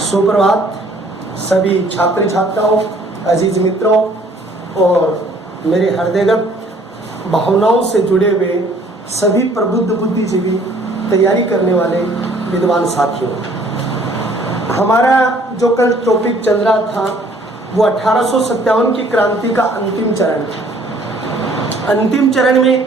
सुप्रभात सभी छात्र छात्राओं, अजीज मित्रों और मेरे हृदयगत भावनाओं से जुड़े हुए सभी प्रबुद्ध बुद्धिजीवी तैयारी करने वाले विद्वान साथियों। हमारा जो कल टॉपिक चल रहा था वो 1857 की क्रांति का अंतिम चरण था। अंतिम चरण में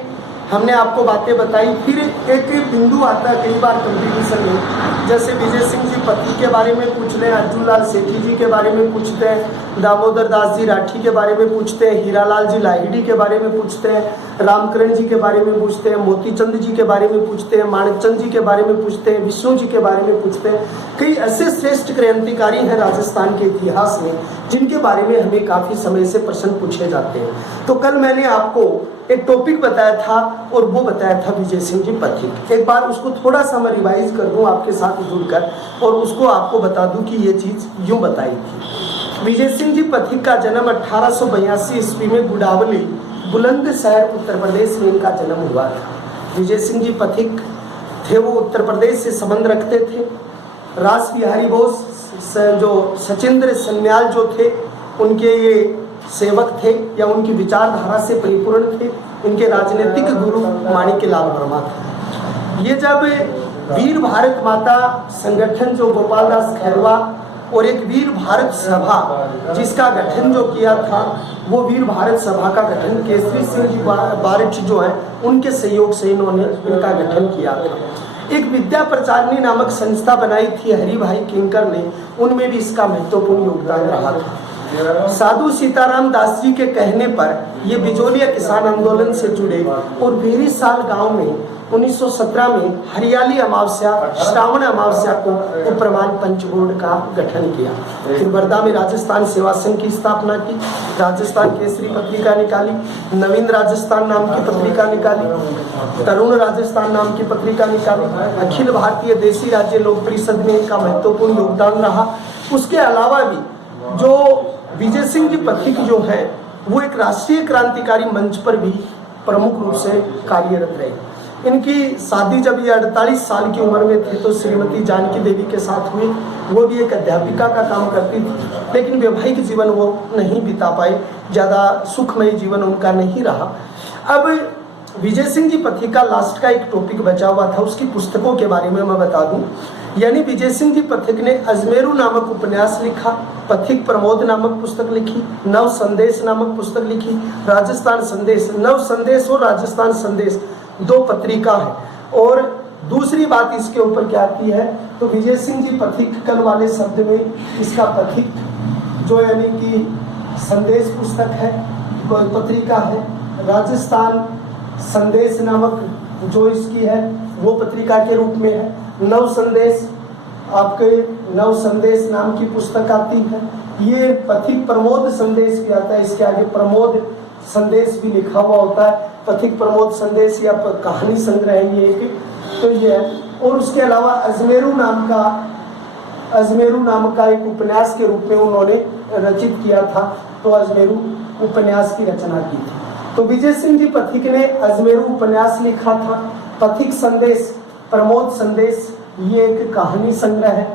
हमने आपको बातें बताई। फिर एक बिंदु आता है कई बार कंपटीशन में, जैसे विजय सिंह जी पति के बारे में पूछ लें, अर्जुन लाल सेठी जी के बारे में पूछते हैं, दामोदर दास जी राठी के बारे में पूछते हैं, हीरालाल जी लाहिड़ी के बारे में पूछते हैं, रामकरण जी के बारे में पूछते हैं, मोतीचंद जी के बारे में पूछते हैं, माणकचंद जी के बारे में पूछते हैं, विष्णु जी के बारे में पूछते हैं। कई ऐसे श्रेष्ठ क्रांतिकारी हैं राजस्थान के इतिहास में जिनके बारे में हमें काफी समय से प्रश्न पूछे जाते हैं। तो कल मैंने आपको एक टॉपिक बताया था और वो बताया था विजय सिंह जी पथिक। एक बार उसको थोड़ा सा मैं रिवाइज कर दूं आपके साथ जुड़कर और उसको आपको बता दूं कि ये चीज यूं बताई थी। विजय सिंह जी पथिक का जन्म 1882 ईस्वी में गुड़ावली बुलंदशहर उत्तर प्रदेश में इनका जन्म हुआ था। विजय सिंह जी पथिक थे वो उत्तर प्रदेश से संबंध रखते थे। रास बिहारी बोस जो सचिंद्र सन्याल जो थे उनके ये सेवक थे या उनकी विचारधारा से परिपूर्ण थे। इनके राजनीतिक गुरु माणिक्यलाल वर्मा थे। ये जब वीर भारत माता संगठन जो गोपाल दास खैरवा और एक वीर भारत सभा जिसका गठन जो किया था वो वीर भारत सभा का गठन केसरी सिंह जी बारिश जो है उनके सहयोग से इन्होंने इनका गठन किया था। एक विद्या प्रचारणी नामक संस्था बनाई थी हरि भाई किंकर ने, उनमें भी इसका महत्वपूर्ण योगदान रहा था। साधु सीताराम दास जी के कहने पर ये बिजोलिया किसान आंदोलन से जुड़े और भेरी साल गांव में 1917 में हरियाली अमावस्या श्रावण अमावस्या को प्रमाण पंच बोर्ड का गठन किया। फिर वर्धा में राजस्थान सेवा संघ की स्थापना की, राजस्थान केसरी पत्रिका निकाली, नवीन राजस्थान नाम की पत्रिका निकाली, तरुण राजस्थान नाम की पत्रिका निकाली। अखिल भारतीय देसी राज्य लोक परिषद में इनका महत्वपूर्ण योगदान रहा। उसके अलावा भी जो विजय सिंह जी पथिक जो है वो एक राष्ट्रीय क्रांतिकारी मंच पर भी प्रमुख रूप से कार्यरत रहे। इनकी शादी जब ये 48 साल की उम्र में थे तो श्रीमती जानकी देवी के साथ हुई। वो भी एक अध्यापिका का काम करती थी, लेकिन वैवाहिक जीवन वो नहीं बिता पाए, ज़्यादा सुखमय जीवन उनका नहीं रहा। अब विजय सिंह जी पथिक का लास्ट का एक टॉपिक बचा हुआ था, उसकी पुस्तकों के बारे में मैं बता दूं। यानी विजय सिंह जी पथिक ने अजमेरू नामक उपन्यास लिखा, पथिक प्रमोद नामक पुस्तक लिखी, नव संदेश नामक पुस्तक लिखी, राजस्थान संदेश, नव संदेश और राजस्थान संदेश 2 पत्रिका है। और दूसरी बात इसके ऊपर क्या आती है तो विजय सिंह जी पथिक कल वाले शब्द में इसका पथिक जो यानी कि संदेश पुस्तक है, पत्रिका है, राजस्थान संदेश नामक जो इसकी है वो पत्रिका के रूप में है। नव संदेश आपके नव संदेश नाम की पुस्तक आती है। ये पथिक प्रमोद संदेश भी आता है, इसके आगे प्रमोद संदेश भी लिखा हुआ होता है। पथिक प्रमोद संदेश या कहानी संग्रह ये एक तो ये है। और उसके अलावा अजमेरू नाम का एक उपन्यास के रूप में उन्होंने रचित किया था, तो अजमेरू उपन्यास की रचना की थी। तो विजय सिंह जी पथिक ने अजमेरू उपन्यास लिखा था। पथिक संदेश, प्रमोद संदेश ये एक कहानी संग्रह है।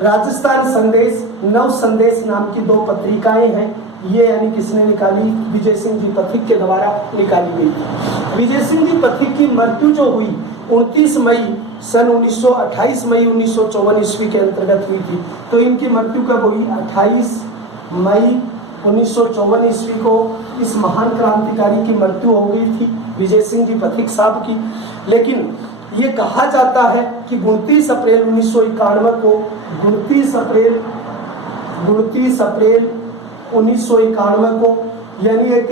राजस्थान संदेश, नव संदेश नाम की 2 पत्रिकाएं हैं। ये यानी किसने निकाली? विजय सिंह जी पथिक के द्वारा निकाली गई थी। विजय सिंह जी पथिक की मृत्यु जो हुई 29 मई सन 28 मई 1954 ईस्वी के अंतर्गत हुई थी। तो इनकी मृत्यु कब हुई? 28 मई 1954 ईस्वी को इस महान क्रांतिकारी की मृत्यु हो गई थी विजय सिंह जी पथिक साहब की। लेकिन ये कहा जाता है कि 29 अप्रैल 1991 को 29 अप्रैल 1991 को यानी एक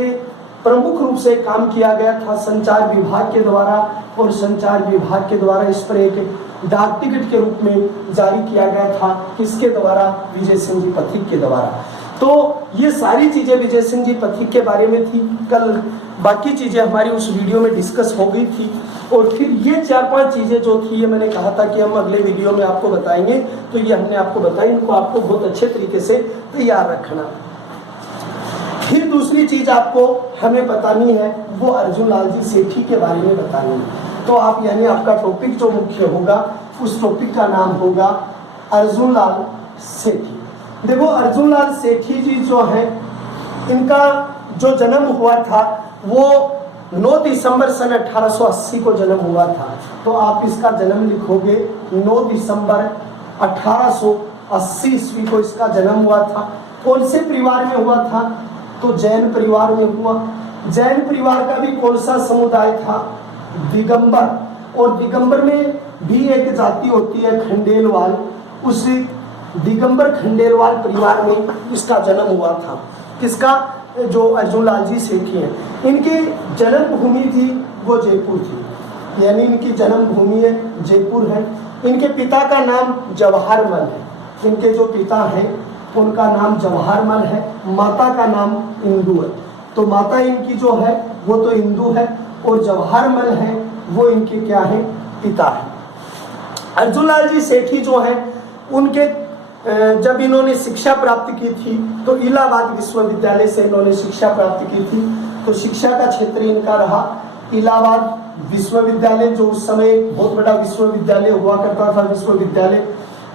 प्रमुख रूप से काम किया गया था संचार विभाग के द्वारा, और संचार विभाग के द्वारा इस पर एक डाक टिकट के रूप में जारी किया गया था। किसके द्वारा? विजय सिंह जी पथिक के द्वारा। तो ये सारी चीजें विजय सिंह जी पथिक के बारे में थी। कल बाकी चीजें हमारी उस वीडियो में डिस्कस हो गई थी। और फिर ये 4-5 चीजें जो थी ये मैंने कहा था कि हम अगले वीडियो में आपको बताएंगे, तो ये हमने आपको बताई। इनको आपको बहुत अच्छे तरीके से तैयार रखना। फिर दूसरी चीज आपको हमें बतानी है वो अर्जुन लाल जी सेठी के बारे में बतानी है। तो आप यानी आपका टॉपिक जो मुख्य होगा उस टॉपिक का नाम होगा अर्जुन लाल सेठी। देखो अर्जुन लाल सेठी जी जो है, इनका जो जन्म हुआ था वो 9 दिसंबर सन 1880 को जन्म हुआ था। तो आप इसका जन्म लिखोगे 9 दिसंबर 1880 ईस्वी को इसका जन्म हुआ था। कौन से परिवार में हुआ था? तो जैन परिवार में हुआ। जैन परिवार का भी कौन सा समुदाय था? दिगंबर। और दिगंबर में भी एक जाति होती है खंडेलवाल, उस दिगंबर खंडेलवाल परिवार में इसका जन्म हुआ था। किसका? जो अर्जुन लाल जी सेठी हैं, इनकी जन्म भूमि थी वो जयपुर थी, यानी इनकी जन्म भूमि है जयपुर है। इनके पिता का नाम जवाहरमल है। इनके जो पिता हैं उनका नाम जवाहरमल है, माता का नाम इंदु है। तो माता इनकी जो है वो तो इंदु है और जवाहरमल है वो इनके क्या है? पिता है। अर्जुन लाल जी सेठी जो है उनके जब इन्होंने शिक्षा प्राप्त की थी तो इलाहाबाद विश्वविद्यालय से इन्होंने शिक्षा प्राप्त की थी। तो शिक्षा का क्षेत्र इनका रहा इलाहाबाद विश्वविद्यालय, जो उस समय एक बहुत बड़ा विश्वविद्यालय हुआ करता था विश्वविद्यालय।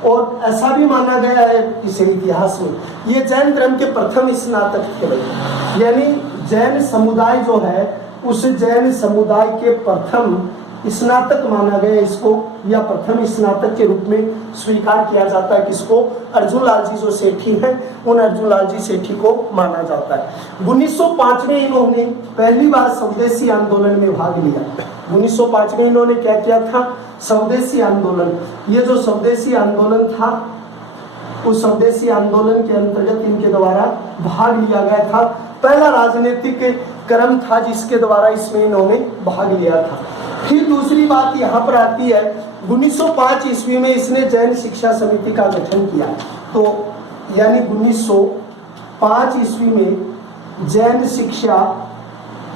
और ऐसा भी माना गया है इस इतिहास में ये जैन धर्म के प्रथम स्नातक थे भाई, यानी जैन समुदाय जो है उस जैन समुदाय के प्रथम स्नातक माना गया इसको, या प्रथम स्नातक के रूप में स्वीकार किया जाता है किसको? अर्जुन लाल जी जो सेठी हैं उन अर्जुन लाल जी सेठी को माना जाता है। 1905 में इन्होंने पहली बार स्वदेशी आंदोलन में भाग लिया। 1905 में इन्होंने क्या किया था? स्वदेशी आंदोलन। ये जो स्वदेशी आंदोलन था उस स्वदेशी आंदोलन के अंतर्गत इनके द्वारा भाग लिया गया था। पहला राजनीतिक क्रम था जिसके द्वारा इसमें इन्होंने भाग लिया था। फिर दूसरी बात यहाँ पर आती है 1905 ईस्वी में इसने जैन शिक्षा समिति का गठन किया। तो यानी 1905 ईस्वी में जैन शिक्षा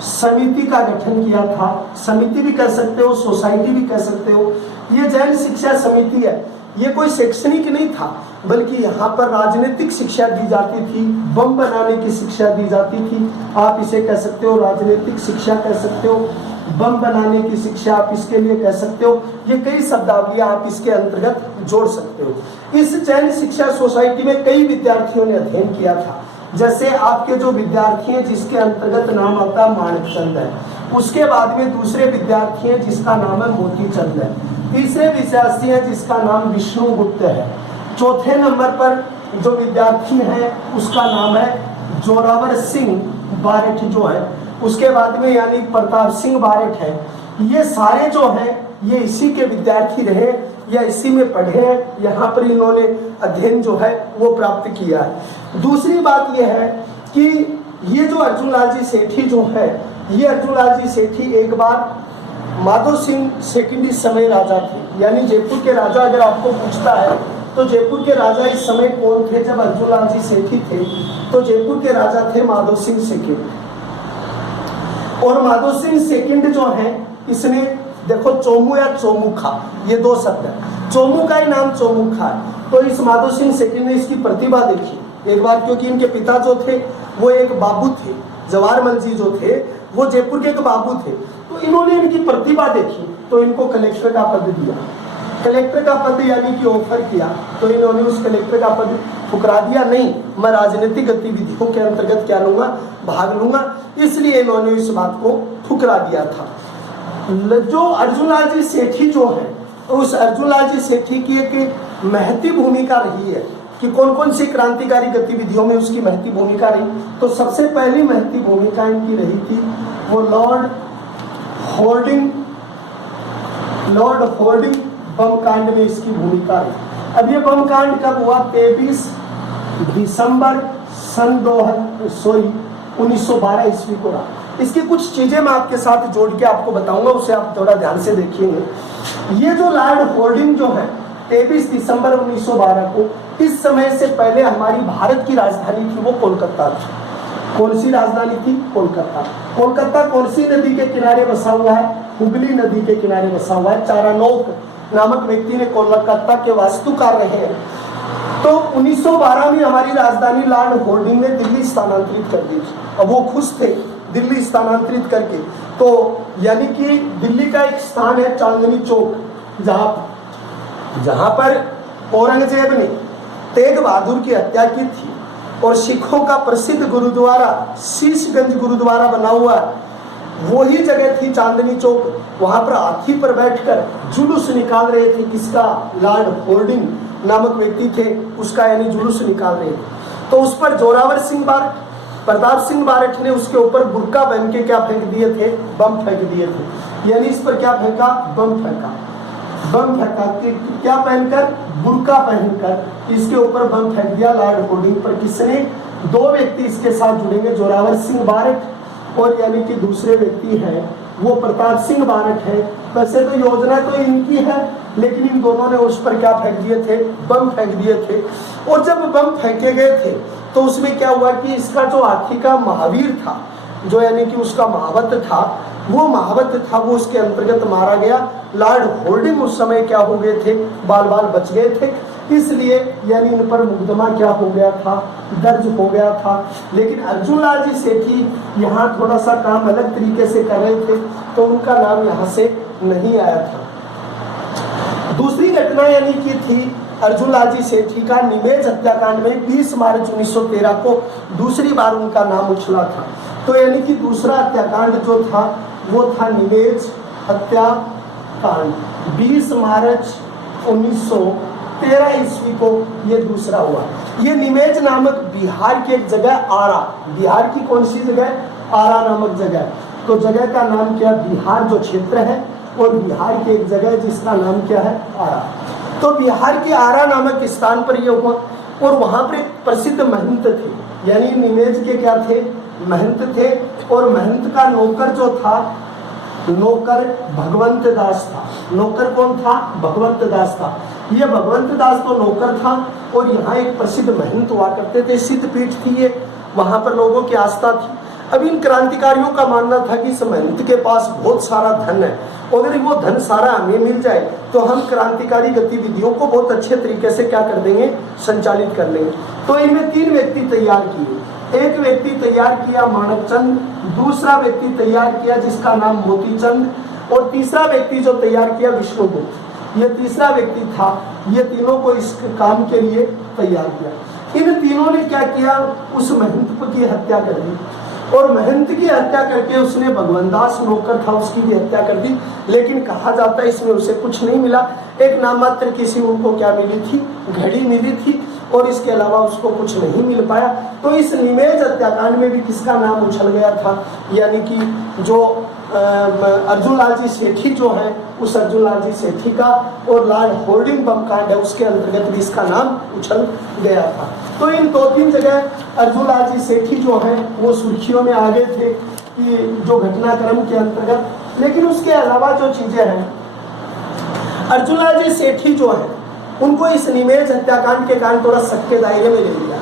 समिति का गठन किया था। समिति भी कह सकते हो, सोसाइटी भी कह सकते हो। ये जैन शिक्षा समिति है, ये कोई शैक्षणिक नहीं था बल्कि यहाँ पर राजनीतिक शिक्षा दी जाती थी, बम बनाने की शिक्षा दी जाती थी। आप इसे कह सकते हो राजनीतिक शिक्षा कह सकते हो, बम बनाने की शिक्षा आप इसके लिए कह सकते हो। ये कई शब्दावलियां आप इसके अंतर्गत जोड़ सकते हो। इस जैन शिक्षा सोसाइटी में कई विद्यार्थियों ने अध्ययन किया था। जैसे आपके जो विद्यार्थी हैं जिसके अंतर्गत नाम आता है माणकचंद है, उसके बाद में दूसरे विद्यार्थी हैं जिसका नाम है मोतीचंद है, तीसरे विद्यार्थी हैं जिसका नाम विष्णुगुप्त है, चौथे नंबर पर जो विद्यार्थी है उसका नाम है जोरावर सिंह बारेठ जो है, उसके बाद में यानी प्रताप सिंह बारेठ है। ये सारे जो हैं ये इसी के विद्यार्थी रहे या इसी में पढ़े हैं, यहाँ पर इन्होंने अध्ययन जो है वो प्राप्त किया है। दूसरी बात यह है कि ये जो अर्जुन लाल जी सेठी जो है, ये अर्जुन लाल जी सेठी एक बार माधो सिंह सेकंड इस समय राजा थे, यानी जयपुर के राजा अगर आपको पूछता है तो जयपुर के राजा इस समय कौन थे जब अर्जुन लाल जी सेठी थे? तो जयपुर के राजा थे माधो सिंह सेकंड। और माधो सिंह सेकंड जो है इसने देखो चोमू या चोमुखा ये दो शब्द है, चोमू का ही नाम चोमुखा है। तो इस माधो सिंह सेकंड ने इसकी प्रतिभा देखी एक बार, क्योंकि इनके पिता जो थे वो एक बाबू थे, जवाहरमल जी जो थे वो जयपुर के एक बाबू थे। तो इन्होंने इनकी प्रतिभा देखी तो इनको कलेक्टर का पद दिया। कलेक्टर का पद यानी कि ऑफर किया तो इन्होंने उस कलेक्टर का पद ठुकरा दिया, नहीं मैं राजनीतिक गतिविधियों के अंतर्गत क्या लूंगा, भाग लूंगा, इसलिए इन्होंने इस बात को ठुकरा दिया था। जो अर्जुन लाल जी सेठी जो है उस अर्जुन लाल जी सेठी की एक महती भूमिका रही है कि कौन कौन सी क्रांतिकारी गतिविधियों में उसकी महती भूमिका रही। तो सबसे पहली महती भूमिका इनकी रही थी वो लॉर्ड होर्डिंग बम कांड में इसकी भूमिका रही। अब ये बम कांड कब हुआ? 23 दिसंबर सन 1912 ईस्वी को रहा। इसकी कुछ चीजें मैं आपके साथ जोड़ के आपको बताऊंगा, उसे आप थोड़ा ध्यान से देखिएगा। ये जो लॉर्ड होर्डिंग जो है 23 दिसंबर 1912 को, इस समय से पहले हमारी भारत की राजधानी थी वो कोलकाता थी। कौन सी राजधानी थी? कोलकाता। कोलकाता कौन सी नदी के किनारे बसा हुआ है? हुगली नदी के किनारे बसा हुआ है। चारानोक नामक व्यक्ति ने कोलकाता के वास्तुकार रहे हैं। तो 1912 में हमारी राजधानी लॉर्ड होर्डिंग ने दिल्ली स्थानांतरित कर दी थी। अब वो खुश थे दिल्ली स्थानांतरित करके। तो यानी कि दिल्ली का एक स्थान है चांदनी चौक, जहां पर औरंगजेब ने तेग बहादुर की हत्या की थी। और सिखों का प्रसिद्ध गुरुद्वारा शीशगंज गुरुद्वारा बना हुआ है, वही जगह थी चांदनी चौक। वहां पर हाथी पर बैठकर जुलूस निकाल रहे थे, किसका? लॉर्ड होर्डिंग नामक व्यक्ति थे, उसका यानी जुलूस निकाल रहे थे। तो उस पर जोरावर सिंह बारठ, प्रताप सिंह बारठ ने उसके ऊपर बुर्का पहन के क्या फेंक दिए थे? बम फेंक दिए थे। यानी इस पर क्या फेंका? बम फेंका। बम फेंका क्या पहनकर? बुर्का पहनकर इसके ऊपर बम फेंक दिया लॉर्ड होर्डिंग पर। किसने? दो व्यक्ति इसके साथ जुड़ेंगे, जोरावर सिंह बारठ और यानी कि दूसरे व्यक्ति हैं वो प्रताप सिंह बारठ है। वैसे तो योजना तो इनकी है, लेकिन इन दोनों ने उस पर क्या फेंक दिए थे? बम फेंक दिए थे। और जब बम फेंके गए थे तो उसमें क्या हुआ कि इसका जो हाथी का महावीर था, जो यानी कि उसका महावत था, वो महावत था, वो उसके अंतर्गत मारा गया। लॉर्ड होर्डिंग उस समय क्या हो गए थे? बाल बाल बच गए थे, इसलिए यानी इन पर मुकदमा क्या हो गया था? दर्ज हो गया था। लेकिन अर्जुन लाल जी सेठी यहाँ थोड़ा सा काम अलग तरीके से कर रहे थे, तो उनका नाम यहाँ से नहीं आया था। दूसरी घटना यानी कि थी अर्जुन लाल जी सेठी का निमेज हत्याकांड में 20 मार्च 1913 को दूसरी बार उनका नाम उछला था। तो यानी कि दूसरा हत्याकांड जो था वो था निमेज हत्याकांड। 20 मार्च 1913 ईस्वी को ये दूसरा हुआ। ये निमेज नामक बिहार की एक जगह आरा, बिहार की कौन सी जगह? आरा नामक जगह। तो जगह का नाम क्या? बिहार जो क्षेत्र है, और बिहार की एक जगह जिसका नाम क्या है? आरा। तो बिहार के आरा नामक स्थान पर यह हुआ। और वहां पर एक प्रसिद्ध महंत थे, यानी निमेज के क्या थे? महंत थे। और महंत का नौकर जो था, नौकर भगवंत दास था। नौकर कौन था? भगवंत दास था। ये भगवंत दास तो नौकर था, और यहाँ एक प्रसिद्ध महंत हुआ करते थे, सिद्ध पीठ थी ये, वहां पर लोगों की आस्था थी। अब इन क्रांतिकारियों का मानना था कि इस महंत के पास बहुत सारा धन है, और अगर वो धन सारा हमें मिल जाए तो हम क्रांतिकारी गतिविधियों को बहुत अच्छे तरीके से क्या कर देंगे? संचालित कर लेंगे। तो इनमें 3 व्यक्ति तैयार किए। एक व्यक्ति तैयार किया माणकचंद, दूसरा व्यक्ति तैयार किया जिसका नाम मोतीचंद, और तीसरा व्यक्ति जो तैयार किया विष्णुगुप्त। ये तीसरा व्यक्ति था। ये तीनों को इस काम के लिए तैयार किया। इन तीनों ने क्या किया? उस महंत की हत्या कर दी, और महंत की हत्या करके उसने भगवंदास नौकर था उसकी भी हत्या कर दी। लेकिन कहा जाता है इसमें उसे कुछ नहीं मिला, एक नाममात्र किसी उनको क्या मिली थी? घड़ी मिली थी, और इसके अलावा उसको कुछ नहीं मिल पाया। तो इस निमेज हत्याकांड में भी किसका नाम उछल गया था? यानी कि जो अर्जुन लाल जी सेठी जो है, उस अर्जुन लाल जी सेठी का, और लॉर्ड होर्डिंग बम कांड है उसके अंतर्गत भी इसका नाम उछल गया था। तो इन 2-3 जगह अर्जुन लाल जी सेठी जो है वो सुर्खियों में आ गए थे कि जो घटनाक्रम के अंतर्गत। लेकिन उसके अलावा जो चीजें हैं, अर्जुन लाल जी सेठी जो है उनको इस निमेज हत्याकांड के कारण थोड़ा शक के दायरे में ले लिया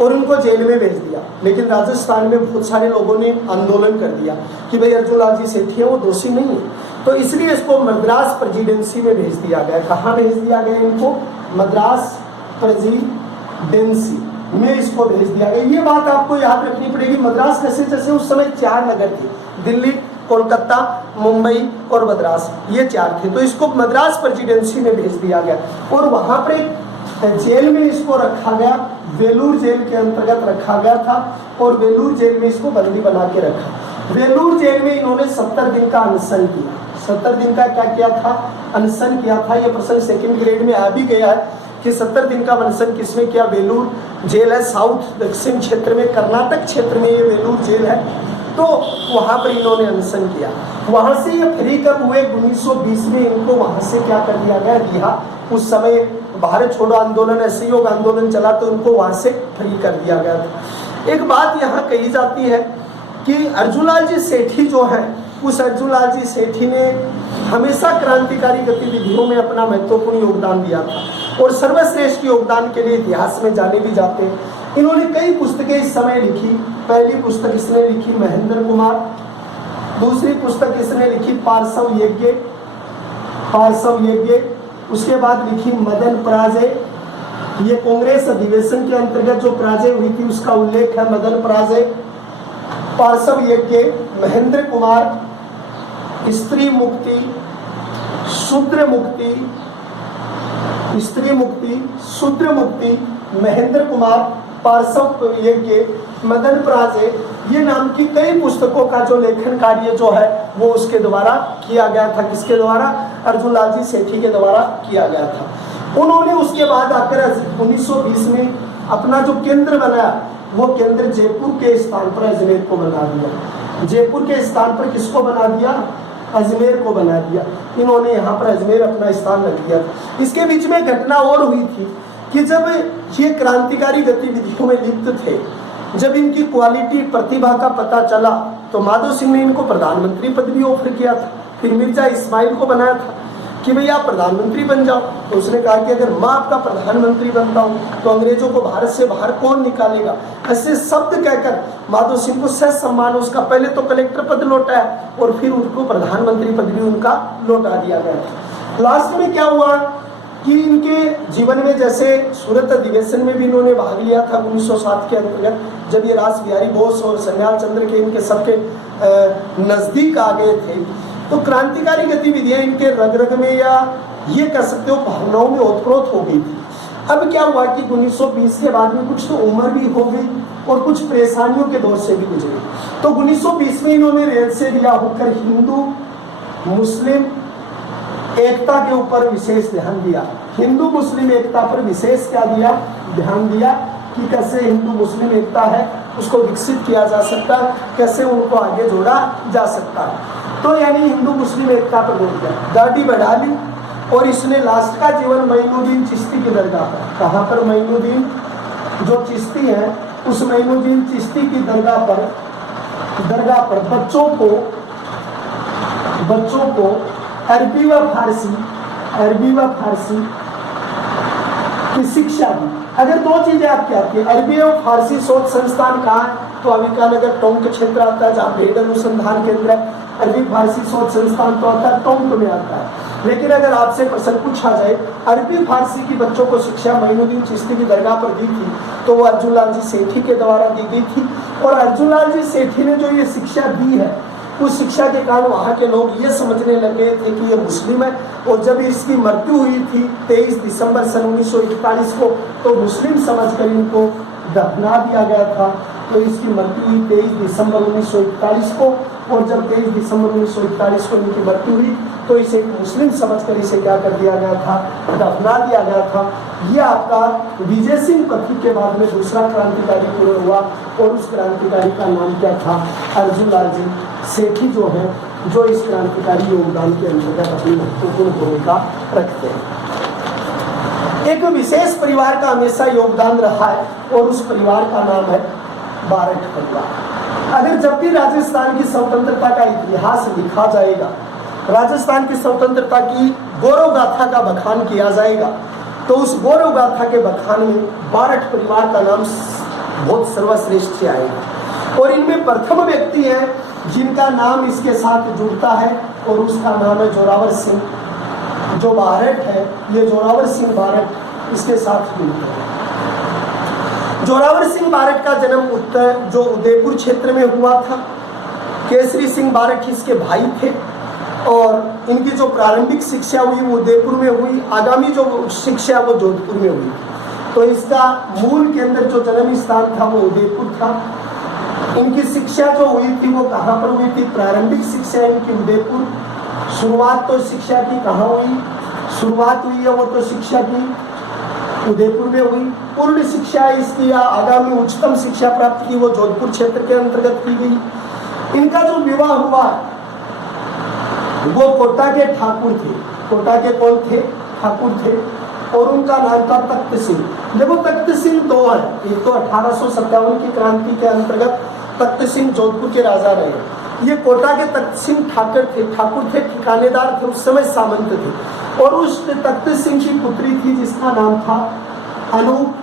और उनको जेल में भेज दिया। लेकिन राजस्थान में बहुत सारे लोगों ने आंदोलन कर दिया कि भाई अर्जुन लाल जी सेठी है वो दोषी नहीं है, तो इसलिए इसको मद्रास प्रेसिडेंसी में भेज दिया गया। कहाँ भेज दिया गया इनको? मद्रास प्रेसिडेंसी में इसको भेज दिया गया। ये बात आपको याद रखनी पड़ेगी। मद्रास कैसे? जैसे उस समय 4 नगर थे, दिल्ली, कोलकाता, मुंबई और मद्रास, ये 4 थे। तो इसको मद्रास प्रेसिडेंसी में भेज दिया गया, और वहां पर एक जेल में इसको रखा गया, वेलूर जेल के अंतर्गत रखा गया था, और वेलूर जेल में इसको बंदी बना के रखा। वेलूर जेल में इन्होंने 70 दिन का अनशन किया। 70 दिन का क्या किया था? अनशन किया था। ये प्रश्न 2nd ग्रेड में आ भी गया है कि 70 दिन का अनशन किसमें किया? वेलूर जेल है, साउथ दक्षिण क्षेत्र में, कर्नाटक क्षेत्र में ये वेलूर जेल है। तो वहां पर इन्होंने अनशन किया। वहां से ये फ्री कब हुए? 1920 में इनको वहां से क्या कर दिया गया? रिहा। उस समय भारत छोड़ो आंदोलन, असहयोग आंदोलन चला, तो उनको वहां से फ्री कर दिया गया था। एक बात यहाँ कही जाती है कि अर्जुन लाल जी सेठी जो है, उस अर्जुन लाल जी सेठी ने हमेशा क्रांतिकारी गतिविधियों में अपना महत्वपूर्ण योगदान दिया था, और सर्वश्रेष्ठ योगदान के लिए इतिहास में जाने भी जाते हैं। इन्होंने कई पुस्तकें इस समय लिखी। पहली पुस्तक इसने लिखी महेंद्र कुमार, दूसरी पुस्तक इसने लिखी पार्श्व यज्ञ, उसके बाद लिखी मदन पराजय। ये कांग्रेस अधिवेशन के अंतर्गत जो पराजय हुई थी उसका उल्लेख है, मदन पराजय। पार्श्व यज्ञ, महेंद्र कुमार, स्त्री मुक्ति, शूद्र मुक्ति, महेंद्र कुमार पार्श्व के मदन प्राजे ये नाम की कई पुस्तकों का जो लेखन कार्य जो है वो उसके द्वारा किया गया था। किसके द्वारा? अर्जुन लाल जी सेठी के द्वारा किया गया था। उन्होंने उसके बाद आकर 1920 में अपना जो केंद्र बनाया वो केंद्र जयपुर के स्थान पर अजमेर को बना दिया। जयपुर के स्थान पर किसको बना दिया? अजमेर को बना दिया। इन्होंने यहाँ पर अजमेर अपना स्थान रख दिया था। इसके बीच में घटना और हुई थी कि जब ये क्रांतिकारी गतिविधियों में लिप्त थे, जब इनकी क्वालिटी प्रतिभा का पता चला तो माधव सिंह ने इनको प्रधानमंत्री पद भी ऑफर किया था। फिर मिर्जा इस्माइल को बनाया था कि भाई आप प्रधानमंत्री बन जाओ। तो उसने कहा कि अगर मैं आपका प्रधानमंत्री बनता हूँ तो अंग्रेजों को भारत से बाहर कौन निकालेगा। ऐसे शब्द कहकर माधव सिंह को सह सम्मान उसका पहले तो कलेक्टर पद लौटाया और फिर उनको प्रधानमंत्री पद भी उनका लौटा दिया गया था। लास्ट में क्या हुआ कि इनके जीवन में जैसे सूरत अधिवेशन में भी इन्होंने भाग लिया था 1907 के अंतर्गत, जब ये रास बिहारी बोस और सन्याल चंद्र के इनके सबके नजदीक आ गए थे, तो क्रांतिकारी गतिविधियां इनके रग रग में या ये कह सकते हो भावनाओं में ओतप्रोत हो गई थी। अब क्या हुआ कि 1920 के बाद में कुछ तो उम्र भी हो गई और कुछ परेशानियों के दौर से भी गुजरे। तो 1920 में इन्होंने रेल से रिहा होकर हिंदू मुस्लिम एकता के ऊपर विशेष ध्यान दिया। हिंदू मुस्लिम एकता पर विशेष क्या दिया? ध्यान दिया कि कैसे हिंदू मुस्लिम एकता है उसको विकसित किया जा सकता है, कैसे उनको आगे जोड़ा जा सकता है। तो यानी हिंदू मुस्लिम एकता पर जोर दिया, दाढ़ी बढ़ा ली। और इसने लास्ट का जीवन मोइनुद्दीन चिश्ती की दरगाह पर, कहाँ पर? मोइनुद्दीन जो चिश्ती है उस मोइनुद्दीन चिश्ती की दरगाह पर बच्चों को अरबी व फारसी की शिक्षा दी। अगर दो चीजें आपकी आती है, अरबी और फारसी शोध संस्थान कहाँ है? तो अविकानगर टोंक क्षेत्र आता है जहाँ भेड़ अनुसंधान केंद्र है। अरबी फारसी शोध संस्थान तो आता है टोंक में आता है। लेकिन अगर आपसे प्रश्न पूछा जाए अरबी फारसी की बच्चों को शिक्षा मोइनुद्दीन चिश्ती की दरगाह पर दी थी तो वो अर्जुन लाल जी सेठी के द्वारा दी गई थी। और अर्जुन लाल जी सेठी ने जो ये शिक्षा दी है उस शिक्षा के कारण वहाँ के लोग ये समझने लगे थे कि ये मुस्लिम है। और जब इसकी मृत्यु हुई थी 23 दिसंबर सन 1941 को तो मुस्लिम समझकर इनको दफना दिया गया था। तो इसकी मृत्यु हुई 23 दिसंबर 1941 को। और जब 23 दिसंबर 1941 को इनकी मृत्यु हुई तो इसे मुस्लिम समझकर इसे क्या कर दिया गया था? दफना दिया गया था। ये आपका विजय सिंह पथिक के बाद में दूसरा क्रांतिकारी पूर्ण हुआ और उस क्रांतिकारी का नाम क्या था? अर्जुन लाल जी सेठी जो है, जो इस क्रांतिकारी योगदान के अंतर्गत अपनी महत्वपूर्ण भूमिका रखते हैं। एक विशेष परिवार का हमेशा योगदान रहा है और उस परिवार का नाम है बारठ परिवार। अगर जब भी राजस्थान की स्वतंत्रता का इतिहास लिखा जाएगा, राजस्थान की स्वतंत्रता की गौरव गाथा का बखान किया जाएगा तो उस गौरव गाथा के बखान में बारठ परिवार का नाम बहुत सर्वश्रेष्ठ से आएगा। और इनमें प्रथम व्यक्ति है जिनका नाम इसके साथ जुड़ता है और उसका नाम है जोरावर सिंह। जो बारठ है ये जोरावर सिंह बारठ इसके साथ जुड़ता है। जोरावर सिंह बारठ का जन्म उदयपुर क्षेत्र में हुआ था। केसरी सिंह बारठ इसके भाई थे और इनकी जो प्रारंभिक शिक्षा हुई वो उदयपुर में हुई, आगामी जो शिक्षा वो जोधपुर में हुई। तो इसका मूल केंद्र जो जन्म स्थान था वो उदयपुर था। इनकी शिक्षा जो हुई थी वो कहाँ पर हुई थी? प्रारंभिक शिक्षा इनकी उदयपुर। शुरुआत तो शिक्षा की कहाँ हुई? शुरुआत हुई है वो तो शिक्षा की उदयपुर में हुई। पूर्ण शिक्षा इसकी या आगामी उच्चतम शिक्षा प्राप्त की वो जोधपुर क्षेत्र के अंतर्गत की गई। इनका जो विवाह हुआ वो कोटा के ठाकुर थे। कोटा के कौन थे? ठाकुर थे। और उनका नाम था तख्त सिंह। देखो तख्त सिंह दो है, एक तो 1857 की क्रांति के अंतर्गत तख्त सिंह जोधपुर के राजा रहे। ये कोटा के तख्त सिंह ठाकुर थे, ठिकानेदार थे, उस समय सामंत थे। और उस तख्त सिंह की पुत्री थी जिसका नाम था अनूप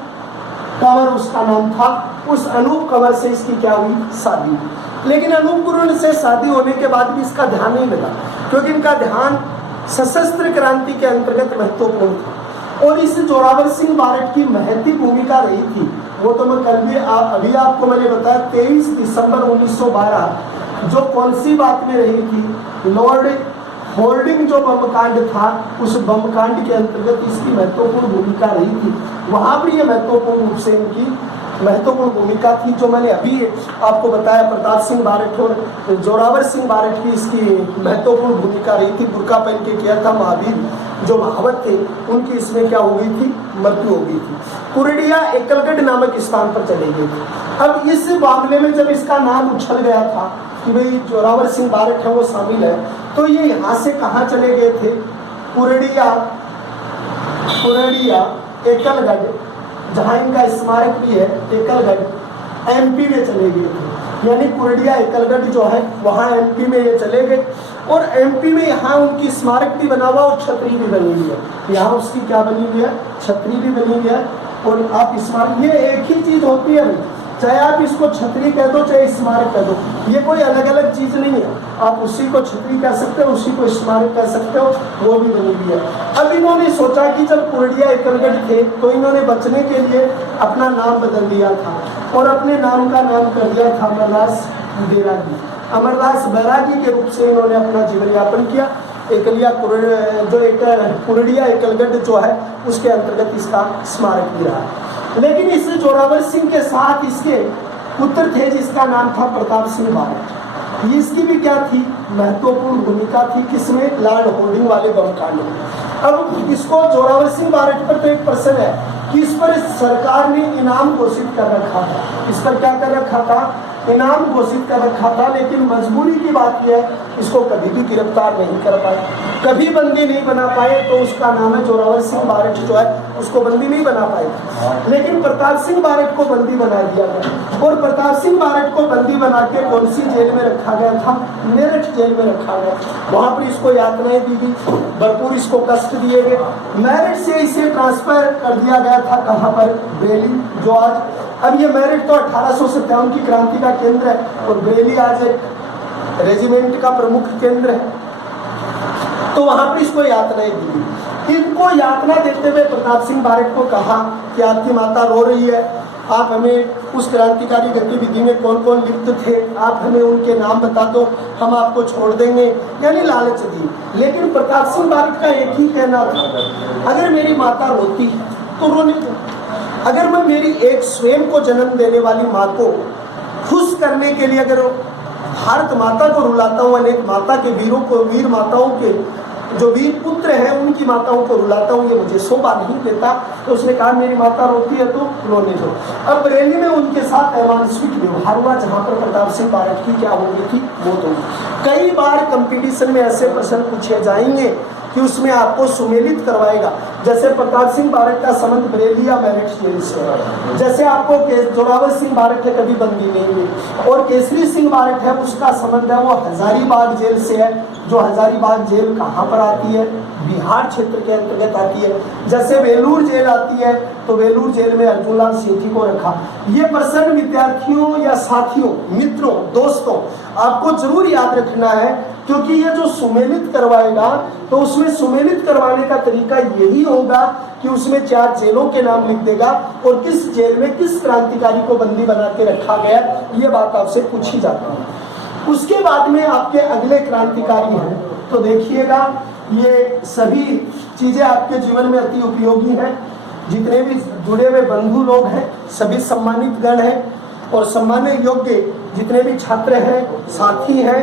कंवर, उसका नाम था। उस अनूप कंवर से इसकी क्या हुई? शादी। लेकिन अनूप गुरु से शादी होने के बाद भी इसका ध्यान नहीं लगा क्योंकि इनका ध्यान सशस्त्र क्रांति के अंतर्गत महत्वपूर्ण था। और इस जोरावर सिंह बारठ की महती भूमिका रही थी वो तो मैं कल भी अभी आपको मैंने बताया 23 दिसंबर 1912 जो कौन सी बात में रही थी? लॉर्ड होल्डिंग जो बम कांड था उस बम कांड के अंतर्गत इसकी महत्वपूर्ण भूमिका रही थी। वहाँ पर ये महत्वपूर्ण रूप से इनकी महत्वपूर्ण भूमिका थी। जो मैंने अभी आपको बताया प्रताप सिंह बारठ और जोरावर सिंह बारठ की इसकी महत्वपूर्ण भूमिका रही थी। बुर्का पहन के किया था। महावीर जो महावत थे उनकी इसमें क्या हो गई थी, मृत्यु हो गई थी। कुरडिया एकलगढ़ नामक स्थान पर चले गए थे। अब इस मामले में जब इसका नाम उछल गया था कि भाई जोरावर सिंह बारठ है वो शामिल है, तो ये यहाँ से कहाँ चले गए थे, कुरडिया एकलगढ़, जहाँ इनका स्मारक भी है एकलगढ़, एमपी में चले गए थे। यानी कुरडिया एकलगढ़ जो है वहाँ एमपी में ये चले गए और एमपी में यहाँ उनकी स्मारक भी बना हुआ और छतरी भी बनी हुई है। यहाँ उसकी क्या बनी हुई है, छतरी भी बनी हुई है। और आप स्मारक, ये एक ही चीज होती है, चाहे आप इसको छतरी कह दो चाहे स्मारक कह दो, ये कोई अलग अलग चीज नहीं है। आप उसी को छतरी कह सकते हो, उसी को स्मारक कह सकते हो, वो भी बनी हुई है। अब इन्होंने सोचा कि जब कुरडिया एकलगढ़ थे तो इन्होंने बचने के लिए अपना नाम बदल दिया था और अपने नाम का नाम कर दिया था अमरदास बैरागी। अमरदास बैरागी के रूप से इन्होंने अपना जीवन यापन किया। कुरडिया एकलगढ़ जो है उसके अंतर्गत इसका स्मारक भी रहा। लेकिन इस जोरावर सिंह के साथ इसके पुत्र थे जिसका नाम था प्रताप सिंह बारठ। इसकी भी क्या थी, महत्वपूर्ण भूमिका थी किसमें, लैंड होल्डिंग वाले बम कांड में। अब इसको जोरावर सिंह बारठ पर तो एक प्रश्न है कि इस पर सरकार ने इनाम घोषित कर रखा था। इस पर क्या कर रखा था, इनाम घोषित कर रखा था। लेकिन मजबूरी की बात यह है इसको कभी भी गिरफ्तार नहीं कर पाए, कभी बंदी नहीं बना पाए। तो उसका नाम है जोरावर सिंह बारठ जो है उसको बंदी नहीं बना पाए। लेकिन प्रताप सिंह बारठ को बंदी बना दिया गया और प्रताप सिंह बारठ को बंदी बना के कौन सी जेल में रखा गया था, मेरठ जेल में रखा गया। वहाँ पर इसको यातनाएं दी गई, भरपूर इसको कष्ट दिए गए। मेरठ से इसे ट्रांसफर कर दिया गया था कहाँ पर, बरेली, जो आज, अब ये मेरठ तो 1857 की क्रांति का केंद्र है और बरेली आज एक रेजिमेंट का प्रमुख केंद्र है। तो वहां पर इसको यातनाएं दी। इनको यातना देते हुए प्रताप सिंह बारठ को कहा कि आपकी माता रो रही है, आप हमें उस क्रांतिकारी गतिविधि में कौन कौन लिप्त थे, आप हमें उनके नाम बता दो, हम आपको छोड़ देंगे, यानी लालच दी। लेकिन प्रताप सिंह बारठ का एक ही कहना था, अगर मेरी माता रोती तो रोने दो। अगर मैं मेरी एक स्वयं को जन्म देने वाली माँ को खुश करने के लिए अगर भारत माता को रुलाता हूँ, अनेक माता के वीरों को, वीर माताओं के जो वीर पुत्र हैं उनकी माताओं को रुलाता हूँ, ये मुझे शोभा नहीं देता। तो उसने कहा मेरी माता रोती है तो रोने दो। अब बरेली में उनके साथ अमानस्विक व्यवहार हुआ जहाँ पर प्रताप सिंह बारठ की क्या हो गई थी, मौत हो गई। कई बार कंपटीशन में ऐसे प्रश्न पूछे जाएंगे कि उसमें आपको सुमेलित करवाएगा। जैसे प्रताप सिंह बारठ का संबंध बरेली या मेरठ जेल से है, जैसे आपको जोरावर सिंह बारठ है कभी बंदी नहीं हुई, और केसरी सिंह बारठ है उसका संबंध है वो हजारीबाग जेल से है। जो हजारीबाग जेल कहाँ पर आती है, बिहार क्षेत्र के अंतर्गत आती है। जैसे वेलूर जेल आती है तो वेलूर जेल में अर्जुनलाल सेठी को रखा। ये प्रश्न विद्यार्थियों या साथियों, मित्रों, दोस्तों आपको जरूर याद रखना है, क्योंकि ये जो सुमेलित करवाएगा तो उसमें सुमेलित करवाने का तरीका यही होगा कि उसमें 4 जेलों के नाम लिख देगा और किस जेल में किस क्रांतिकारी को बंदी बना के रखा गया, ये बात आपसे पूछी जाती है। उसके बाद में आपके अगले क्रांतिकारी हैं, तो देखिएगा ये सभी चीजें आपके जीवन में अति उपयोगी हैं। जितने भी जुड़े हुए बंधु लोग हैं सभी सम्मानित गण हैं और सम्मानने योग्य जितने भी छात्र हैं, साथी हैं,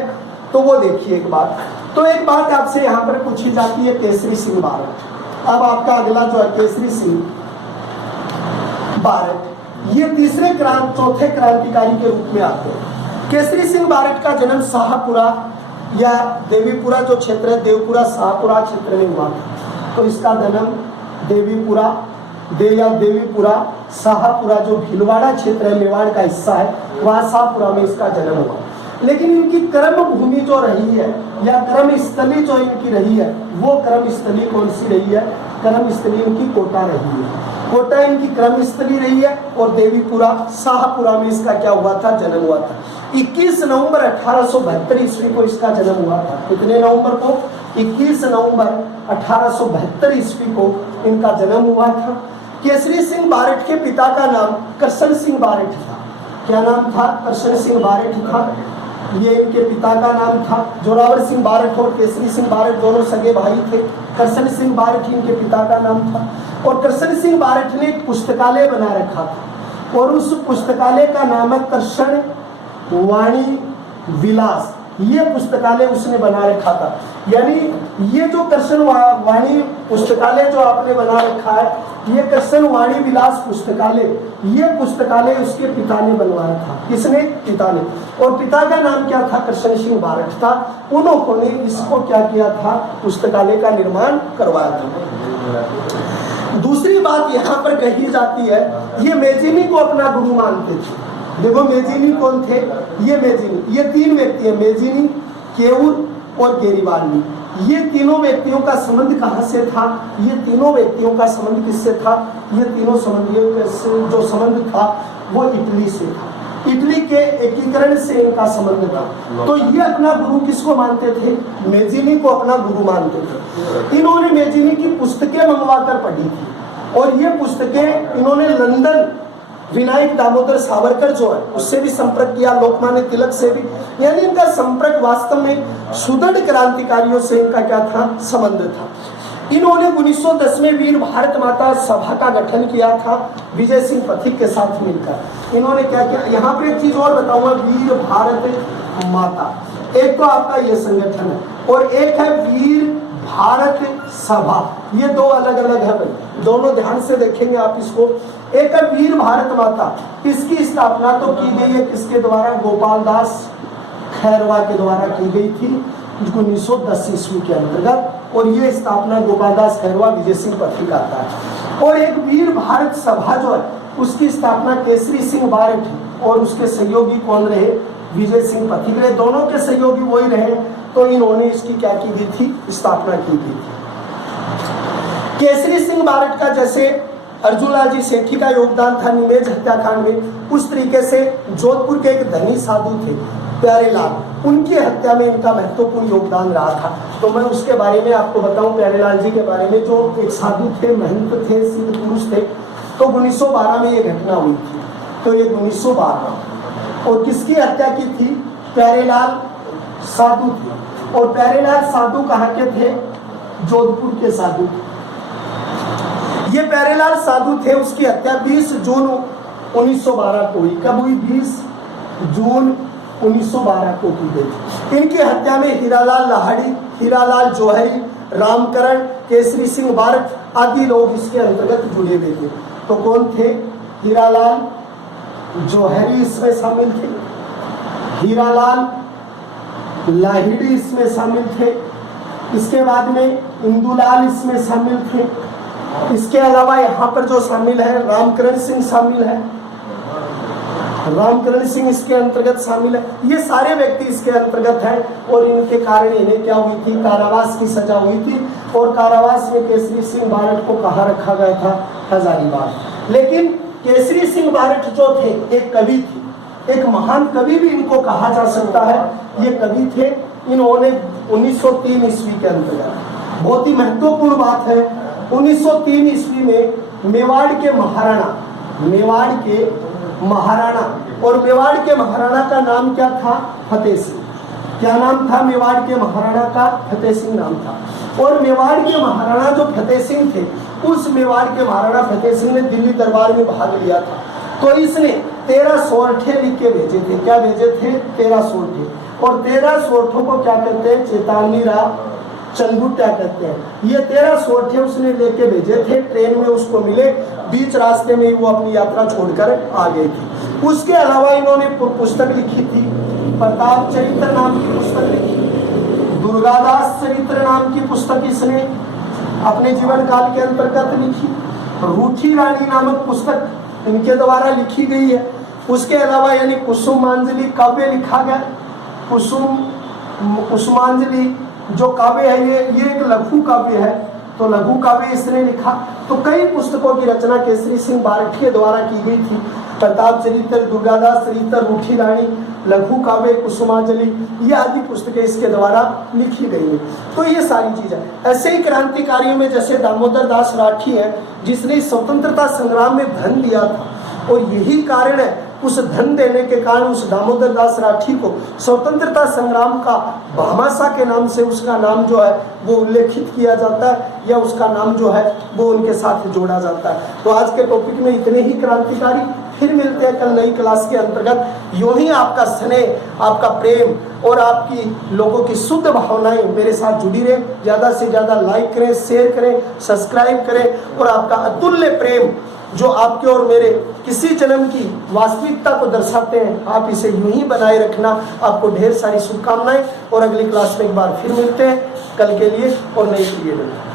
तो वो देखिए एक बात। तो एक बात आपसे यहाँ पर पूछी जाती है, केसरी सिंह बारठ। अब आपका अगला जो है केसरी सिंह बारठ, ये चौथे क्रांतिकारी के रूप में आते हैं। केसरी सिंह बारठ का जन्म शाहपुरा या देवीपुरा जो क्षेत्र है, देवपुरा शाहपुरा क्षेत्र में हुआ था। तो इसका जन्म देवीपुरा देवीपुरा शाहपुरा जो भीलवाड़ा क्षेत्र है, मेवाड़ का हिस्सा है, वहाँ शाहपुरा में इसका जन्म हुआ। लेकिन इनकी कर्म भूमि जो रही है या कर्म स्थली जो इनकी रही है, वो कर्म स्थली कौन सी रही है, कर्म स्थली इनकी कोटा रही है। कोटा इनकी कर्म स्थली रही है और देवीपुरा शाहपुरा में इसका क्या हुआ था, जन्म हुआ था। 21 नवंबर 1872 ईस्वी को इसका जन्म हुआ था। कितने नवंबर को, 21 नवंबर 1872 ईस्वी को इनका जन्म हुआ था। केसरी सिंह बारठ के पिता का नाम करशन सिंह बारठ था। क्या नाम था, करशन सिंह बारठ था, ये इनके पिता का नाम था। जोरावर सिंह बारठ और केसरी सिंह बारठ दोनों सगे भाई थे। करशन सिंह बारठ इनके पिता का नाम था। और कृष्ण सिंह बारठ ने एक पुस्तकालय बना रखा था और उस पुस्तकालय का नाम है कृष्ण वाणी विलास। ये पुस्तकालय उसने बना रखा था। यानी ये जो कृष्ण वाणी पुस्तकालय जो आपने बना रखा है, ये कृष्ण वाणी विलास पुस्तकालय, ये पुस्तकालय उसके पिता ने बनवाया था। किसने? पिता ने। और पिता का नाम क्या था? कृष्ण सिंह बारठ था। उन्होंने इसको क्या किया था? पुस्तकालय का निर्माण करवाया था। दूसरी बात यहाँ पर कही जाती है, ये मेजिनी को अपना गुरु मानते थे। देखो मेजिनी कौन थे? ये मेजिनी, ये तीन व्यक्ति है, मेजिनी, केऊर और गेरीवाल्दी। ये तीनों व्यक्तियों का संबंध कहाँ से था? ये तीनों व्यक्तियों का संबंध किससे था? ये तीनों संबंधियों जो संबंध था वो इटली से था। इटली के एकीकरण से इनका संबंध था। तो ये अपना गुरु किसको मानते थे? मेजिनी को अपना गुरु मानते थे। इन्होंने मेजिनी की पुस्तकें मंगवा कर पढ़ी थी और ये पुस्तकें इन्होंने लंदन विनायक दामोदर सावरकर जो है उससे भी संपर्क किया, लोकमान्य तिलक से भी। यानी इनका संपर्क वास्तव में सुदृढ़ क्रांतिकारियों से इनका क्या था? संबंध था। इन्होंने 1910 में वीर भारत माता सभा का गठन किया था विजय सिंह पथिक के साथ मिलकर। इन्होंने क्या किया? यहाँ पर एक चीज और बताऊंगा, वीर भारत माता एक तो आपका ये संगठन है और एक है वीर भारत सभा। ये दो अलग अलग है भाई, दोनों ध्यान से देखेंगे आप इसको। एक है वीर भारत माता, इसकी स्थापना तो की गई है किसके द्वारा? गोपाल दास खैरवा के द्वारा की गई थी 1910 ईस्वी के अंतर्गत। और ये स्थापना गोपाल दास खैरवा विजय सिंह पथिक आता है। और एक वीर भारत सभा जो है उसकी स्थापना केसरी सिंह बारठ और उसके सहयोगी कौन रहे? विजय सिंह पथिक रहे। दोनों के सहयोगी वही रहे। तो इन्होंने इसकी क्या की गई थी? स्थापना की गई थी। केसरी सिंह बारठ का जैसे अर्जुनलाल जी सेठी का योगदान था निमेज हत्याकांड में, उस तरीके से जोधपुर के एक धनी साधु थे प्यारेलाल, उनकी हत्या में इनका महत्वपूर्ण योगदान रहा था। तो मैं उसके बारे में आपको बताऊं, प्यारेलाल जी के बारे में, जो एक साधु थे, महंत थे, सिद्ध पुरुष थे। तो 1912 में ये घटना हुई थी। तो ये 1912 और किसकी हत्या की थी? प्यारेलाल साधु थे। और प्यारेलाल साधु कहाँ के थे? जोधपुर के साधु। ये प्यारेलाल साधु थे, उसकी हत्या 20 जून 1912 को हुई। कब हुई? 20 जून 1912 को की गई। इनकी हत्या में हीरालाल लाहड़ी, हीरालाल जौहरी, रामकरण, केसरी सिंह बारठ आदि लोग इसके अंतर्गत जुड़े हुए थे। तो कौन थे? हीरालाल जौहरी इसमें शामिल थे, हीरालाल लाहिड़ी इसमें शामिल थे, इसके बाद में इंदुलाल इसमें शामिल थे। इसके अलावा यहाँ पर जो शामिल है रामकरण सिंह शामिल है, रामकरण सिंह इसके अंतर्गत शामिल है। ये सारे व्यक्ति इसके अंतर्गत हैं और इनके कारण इन्हें क्या हुई थी? कारावास की सजा हुई थी। और कारावास में केसरी सिंह बारठ को कहाँ रखा गया था? हजारीबाग। लेकिन केसरी सिंह बारठ जो थे एक कवि थे, एक महान कवि भी इनको कहा जा सकता है। ये कवि थे, इन्होंने 1903 ईस्वी के अंतर्गत, बहुत ही महत्वपूर्ण बात है, 1903 ईस्वी में मेवाड़ के महाराणा, मेवाड़ के महाराणा, और मेवाड़ के महाराणा का नाम क्या था? फतेह सिंह। क्या नाम था मेवाड़ के महाराणा का? फतेह सिंह नाम था। और मेवाड़ के महाराणा जो फतेह सिंह थे, उस मेवाड़ के महाराणा फतेह सिंह ने दिल्ली दरबार में भाग लिया था। तो इसने 13 सोरठे लिख के भेजे थे। क्या भेजे थे? 13 सोरठे। और 13 सोरठों को क्या कहते हैं? चेतावनी राव चंदुट्या कहते हैं। ये 13 सोरठे उसने लेके भेजे थे, ट्रेन में उसको मिले, बीच रास्ते में वो अपनी यात्रा छोड़कर आ गई थी। उसके अलावा इन्होंने पुस्तक लिखी थी, प्रताप चरित्र नाम की पुस्तक लिखी, दुर्गादास चरित्र नाम की पुस्तक इसने अपने जीवन काल के अंतर्गत लिखी, रूठी रानी नामक पुस्तक इनके द्वारा लिखी गई है। उसके अलावा यानी कुसुमांजलि काव्य लिखा गया। कुसुमांजलि जो काव्य है ये एक लघु काव्य है, तो लघु काव्य इसने लिखा। तो कई पुस्तकों की रचना केसरी सिंह बारठ के द्वारा की गई थी। प्रताप चरित्र, दुर्गादास चरित्र, रूठी रानी, लघु काव्य, कुसुमांजलि, ये आदि पुस्तकें इसके द्वारा लिखी गई है। तो ये सारी चीजें ऐसे ही क्रांतिकारियों में जैसे दामोदर दास राठी है, जिसने स्वतंत्रता संग्राम में धन दिया था। और यही कारण है उस धन देने के कारण उस दामोदर दास राठी को स्वतंत्रता संग्राम का भामाशाह के नाम से उसका नाम जो है वो उल्लेखित किया जाता है, या उसका नाम जो है वो उनके साथ जोड़ा जाता है। तो आज के टॉपिक में इतने ही क्रांतिकारी, फिर मिलते हैं कल नई क्लास के अंतर्गत। यूं ही आपका स्नेह, आपका प्रेम और आपकी लोगों की शुद्ध भावनाएं मेरे साथ जुड़ी रहे। ज़्यादा से ज़्यादा लाइक करें, शेयर करें, सब्सक्राइब करें, और आपका अतुल्य प्रेम जो आपके और मेरे किसी जन्म की वास्तविकता को दर्शाते हैं, आप इसे यूं ही बनाए रखना। आपको ढेर सारी शुभकामनाएं, और अगली क्लास में एक बार फिर मिलते हैं कल के लिए और नए पीरियड में।